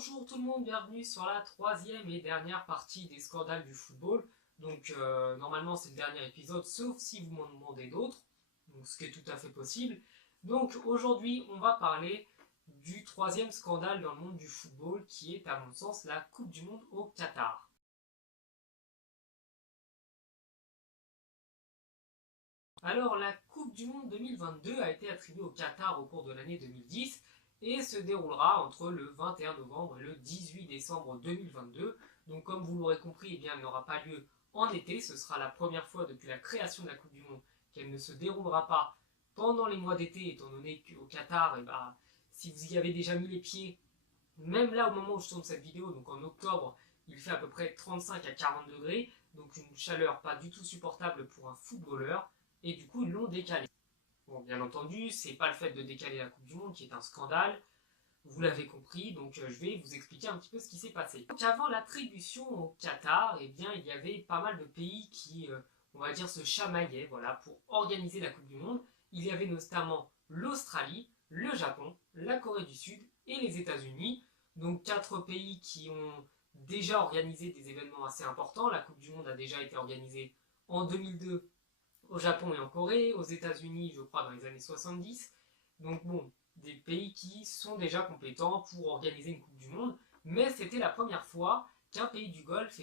Bonjour tout le monde, bienvenue sur la troisième et dernière partie des scandales du football. Donc normalement c'est le dernier épisode, sauf si vous m'en demandez d'autres, donc ce qui est tout à fait possible. Donc aujourd'hui on va parler du troisième scandale dans le monde du football, qui est à mon sens la Coupe du Monde au Qatar. Alors la Coupe du Monde 2022 a été attribuée au Qatar au cours de l'année 2010 et se déroulera entre le 21 novembre et le 18 décembre 2022. Donc comme vous l'aurez compris, elle n'aura pas lieu en été. Ce sera la première fois depuis la création de la Coupe du Monde qu'elle ne se déroulera pas pendant les mois d'été, étant donné qu'au Qatar, si vous y avez déjà mis les pieds, même là au moment où je tourne cette vidéo, donc en octobre, il fait à peu près 35 à 40 degrés, donc une chaleur pas du tout supportable pour un footballeur, et du coup ils l'ont décalé. Bon, bien entendu, c'est pas le fait de décaler la Coupe du Monde qui est un scandale, vous l'avez compris, donc je vais vous expliquer un petit peu ce qui s'est passé. Donc avant l'attribution au Qatar, il y avait pas mal de pays qui, on va dire, se chamaillaient, voilà, pour organiser la Coupe du Monde. Il y avait notamment l'Australie, le Japon, la Corée du Sud et les États-Unis. Donc 4 pays qui ont déjà organisé des événements assez importants. La Coupe du Monde a déjà été organisée en 2002 au Japon et en Corée, aux États-Unis, je crois, dans les années 70. Donc bon, des pays qui sont déjà compétents pour organiser une Coupe du Monde, mais c'était la première fois qu'un pays du Golfe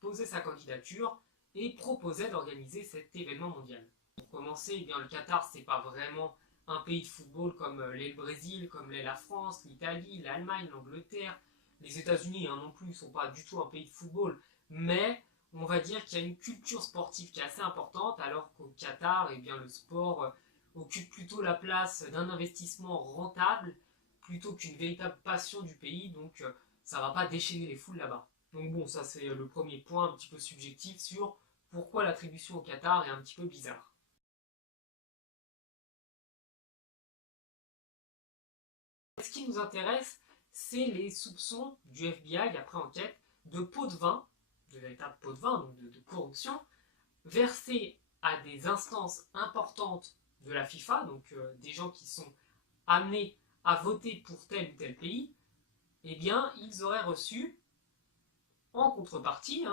posait sa candidature et proposait d'organiser cet événement mondial. Pour commencer, le Qatar, c'est pas vraiment un pays de football comme l'est le Brésil, comme l'est la France, l'Italie, l'Allemagne, l'Angleterre. Les États-Unis non plus ne sont pas du tout un pays de football, mais on va dire qu'il y a une culture sportive qui est assez importante, alors qu'au Qatar, le sport occupe plutôt la place d'un investissement rentable plutôt qu'une véritable passion du pays, donc ça va pas déchaîner les foules là-bas. Donc bon, ça c'est le premier point un petit peu subjectif sur pourquoi l'attribution au Qatar est un petit peu bizarre. Ce qui nous intéresse, c'est les soupçons du FBI après enquête de pots de vin, de véritables pots de vin, donc de corruption, versés à des instances importantes de la FIFA, donc des gens qui sont amenés à voter pour tel ou tel pays, ils auraient reçu, en contrepartie,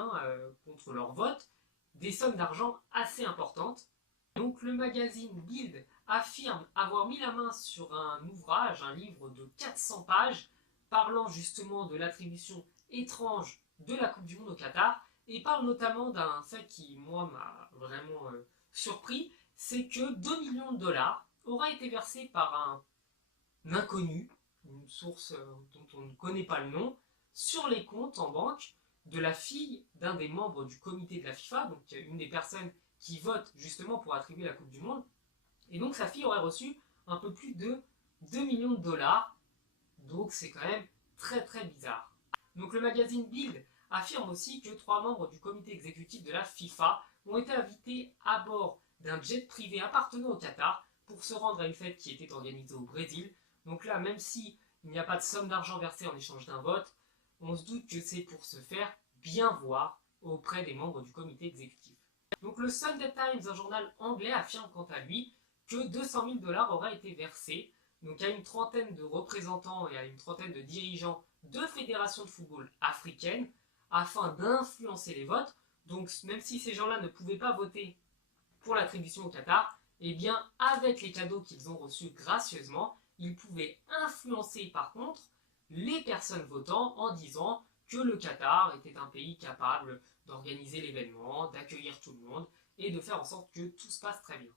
contre leur vote, des sommes d'argent assez importantes. Donc le magazine Bild affirme avoir mis la main sur un ouvrage, un livre de 400 pages, parlant justement de l'attribution étrange de la Coupe du Monde au Qatar, et parle notamment d'un fait qui, moi, m'a vraiment surpris, c'est que 2 millions de dollars auraient été versés par un inconnu, une source dont on ne connaît pas le nom, sur les comptes en banque de la fille d'un des membres du comité de la FIFA, donc une des personnes qui vote justement pour attribuer la Coupe du Monde. Et donc sa fille aurait reçu un peu plus de 2 millions de dollars. Donc c'est quand même très très bizarre. Donc le magazine Bild affirme aussi que 3 membres du comité exécutif de la FIFA ont été invités à bord d'un jet privé appartenant au Qatar pour se rendre à une fête qui était organisée au Brésil. Donc là, même si il n'y a pas de somme d'argent versée en échange d'un vote, on se doute que c'est pour se faire bien voir auprès des membres du comité exécutif. Donc le Sunday Times, un journal anglais, affirme quant à lui que 200 000 dollars auraient été versés donc à une trentaine de représentants et à une trentaine de dirigeants de fédérations de football africaines afin d'influencer les votes. Donc même si ces gens-là ne pouvaient pas voter pour l'attribution au Qatar, avec les cadeaux qu'ils ont reçus gracieusement, ils pouvaient influencer par contre les personnes votant en disant que le Qatar était un pays capable d'organiser l'événement, d'accueillir tout le monde et de faire en sorte que tout se passe très bien.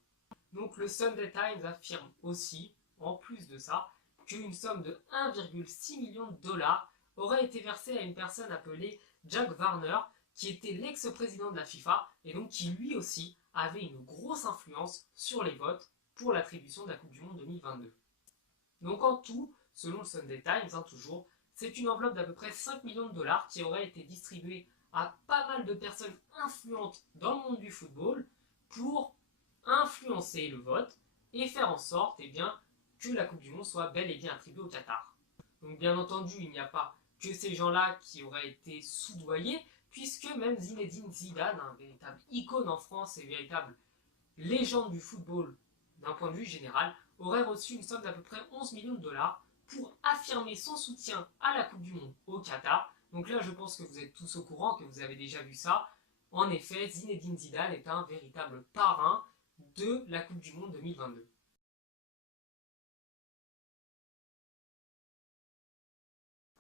Donc le Sunday Times affirme aussi, en plus de ça, qu'une somme de 1,6 million de dollars aurait été versée à une personne appelée Jack Warner, qui était l'ex-président de la FIFA et donc qui lui aussi avait une grosse influence sur les votes pour l'attribution de la Coupe du Monde 2022. Donc en tout, selon le Sunday Times, toujours, c'est une enveloppe d'à peu près 5 millions de dollars qui aurait été distribuée à pas mal de personnes influentes dans le monde du football pour influencer le vote et faire en sorte que la Coupe du Monde soit bel et bien attribuée au Qatar. Donc bien entendu, il n'y a pas que ces gens-là qui auraient été soudoyés, puisque même Zinedine Zidane, un véritable icône en France et véritable légende du football d'un point de vue général, aurait reçu une somme d'à peu près 11 millions de dollars pour affirmer son soutien à la Coupe du Monde au Qatar. Donc là, je pense que vous êtes tous au courant, que vous avez déjà vu ça. En effet, Zinedine Zidane est un véritable parrain de la Coupe du Monde 2022.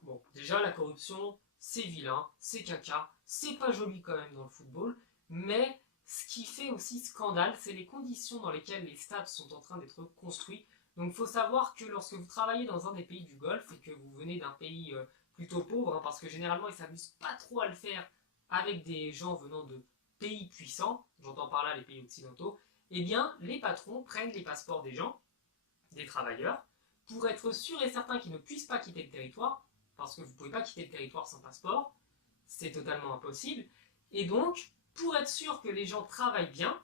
Bon, déjà, la corruption, c'est vilain, c'est caca, c'est pas joli quand même dans le football, mais ce qui fait aussi scandale, c'est les conditions dans lesquelles les stades sont en train d'être construits. Donc il faut savoir que lorsque vous travaillez dans un des pays du Golfe et que vous venez d'un pays plutôt pauvre, hein, parce que généralement ils s'amusent pas trop à le faire avec des gens venant de pays puissants, j'entends par là les pays occidentaux, eh bien les patrons prennent les passeports des gens, des travailleurs, pour être sûrs et certains qu'ils ne puissent pas quitter le territoire, parce que vous ne pouvez pas quitter le territoire sans passeport, c'est totalement impossible, et donc, pour être sûr que les gens travaillent bien,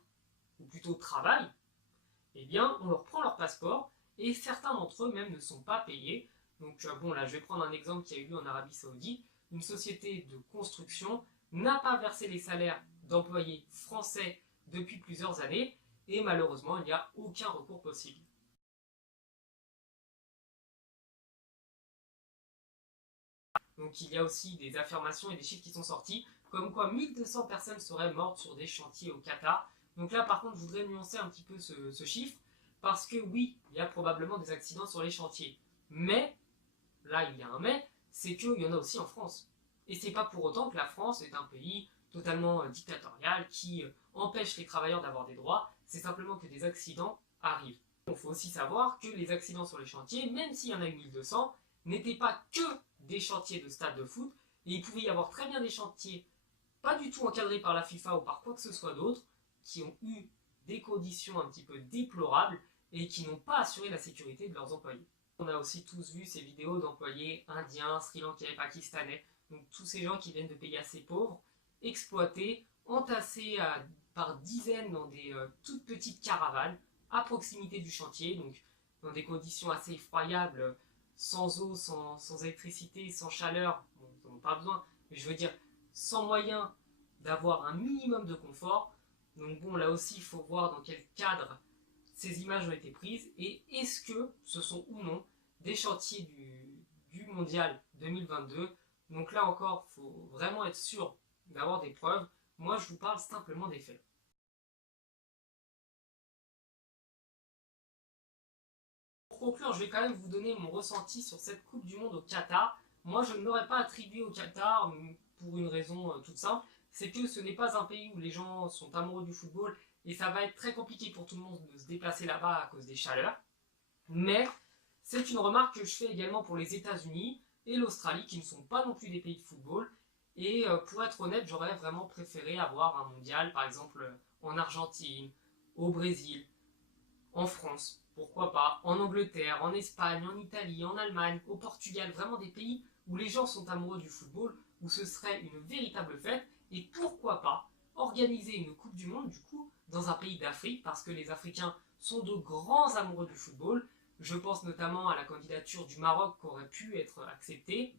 ou plutôt travaillent, eh bien, on leur prend leur passeport, et certains d'entre eux même ne sont pas payés. Donc bon, là, je vais prendre un exemple qui a eu lieu en Arabie Saoudite. Une société de construction n'a pas versé les salaires d'employés français depuis plusieurs années, et malheureusement, il n'y a aucun recours possible. Donc il y a aussi des affirmations et des chiffres qui sont sortis, comme quoi 1200 personnes seraient mortes sur des chantiers au Qatar. Donc là par contre je voudrais nuancer un petit peu ce chiffre, parce que oui, il y a probablement des accidents sur les chantiers. Mais, là il y a un mais, c'est qu'il y en a aussi en France. Et c'est pas pour autant que la France est un pays totalement dictatorial qui empêche les travailleurs d'avoir des droits, c'est simplement que des accidents arrivent. Il faut aussi savoir que les accidents sur les chantiers, même s'il y en a eu 1200, n'étaient pas que des chantiers de stade de foot, et il pouvait y avoir très bien des chantiers pas du tout encadrés par la FIFA ou par quoi que ce soit d'autre, qui ont eu des conditions un petit peu déplorables et qui n'ont pas assuré la sécurité de leurs employés. On a aussi tous vu ces vidéos d'employés indiens, sri-lankais, pakistanais, donc tous ces gens qui viennent de pays assez pauvres, exploités, entassés par dizaines dans des toutes petites caravanes à proximité du chantier, donc dans des conditions assez effroyables, sans eau, sans électricité, sans chaleur, bon, ils n'en ont pas besoin, mais je veux dire, sans moyen d'avoir un minimum de confort. Donc bon, là aussi, il faut voir dans quel cadre ces images ont été prises et est-ce que ce sont ou non des chantiers du Mondial 2022. Donc là encore, il faut vraiment être sûr d'avoir des preuves. Moi, je vous parle simplement des faits. Pour conclure, je vais quand même vous donner mon ressenti sur cette Coupe du Monde au Qatar. Moi, je ne l'aurais pas attribué au Qatar pour une raison toute simple. C'est que ce n'est pas un pays où les gens sont amoureux du football et ça va être très compliqué pour tout le monde de se déplacer là-bas à cause des chaleurs. Mais c'est une remarque que je fais également pour les États-Unis et l'Australie qui ne sont pas non plus des pays de football. Et pour être honnête, j'aurais vraiment préféré avoir un mondial, par exemple en Argentine, au Brésil, en France, pourquoi pas, en Angleterre, en Espagne, en Italie, en Allemagne, au Portugal, vraiment des pays où les gens sont amoureux du football, où ce serait une véritable fête, et pourquoi pas organiser une Coupe du Monde, du coup, dans un pays d'Afrique, parce que les Africains sont de grands amoureux du football. Je pense notamment à la candidature du Maroc qui aurait pu être acceptée,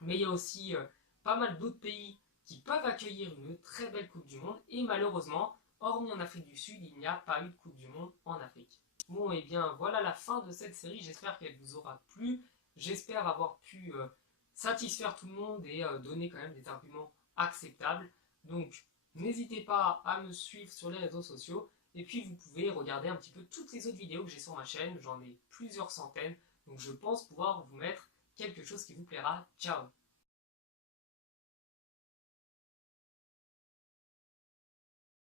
mais il y a aussi pas mal d'autres pays qui peuvent accueillir une très belle Coupe du Monde, et malheureusement, hormis en Afrique du Sud, il n'y a pas eu de Coupe du Monde en Afrique. Bon, et bien voilà la fin de cette série, j'espère qu'elle vous aura plu, j'espère avoir pu satisfaire tout le monde et donner quand même des arguments acceptables. Donc n'hésitez pas à me suivre sur les réseaux sociaux, et puis vous pouvez regarder un petit peu toutes les autres vidéos que j'ai sur ma chaîne, j'en ai plusieurs centaines, donc je pense pouvoir vous mettre quelque chose qui vous plaira. Ciao!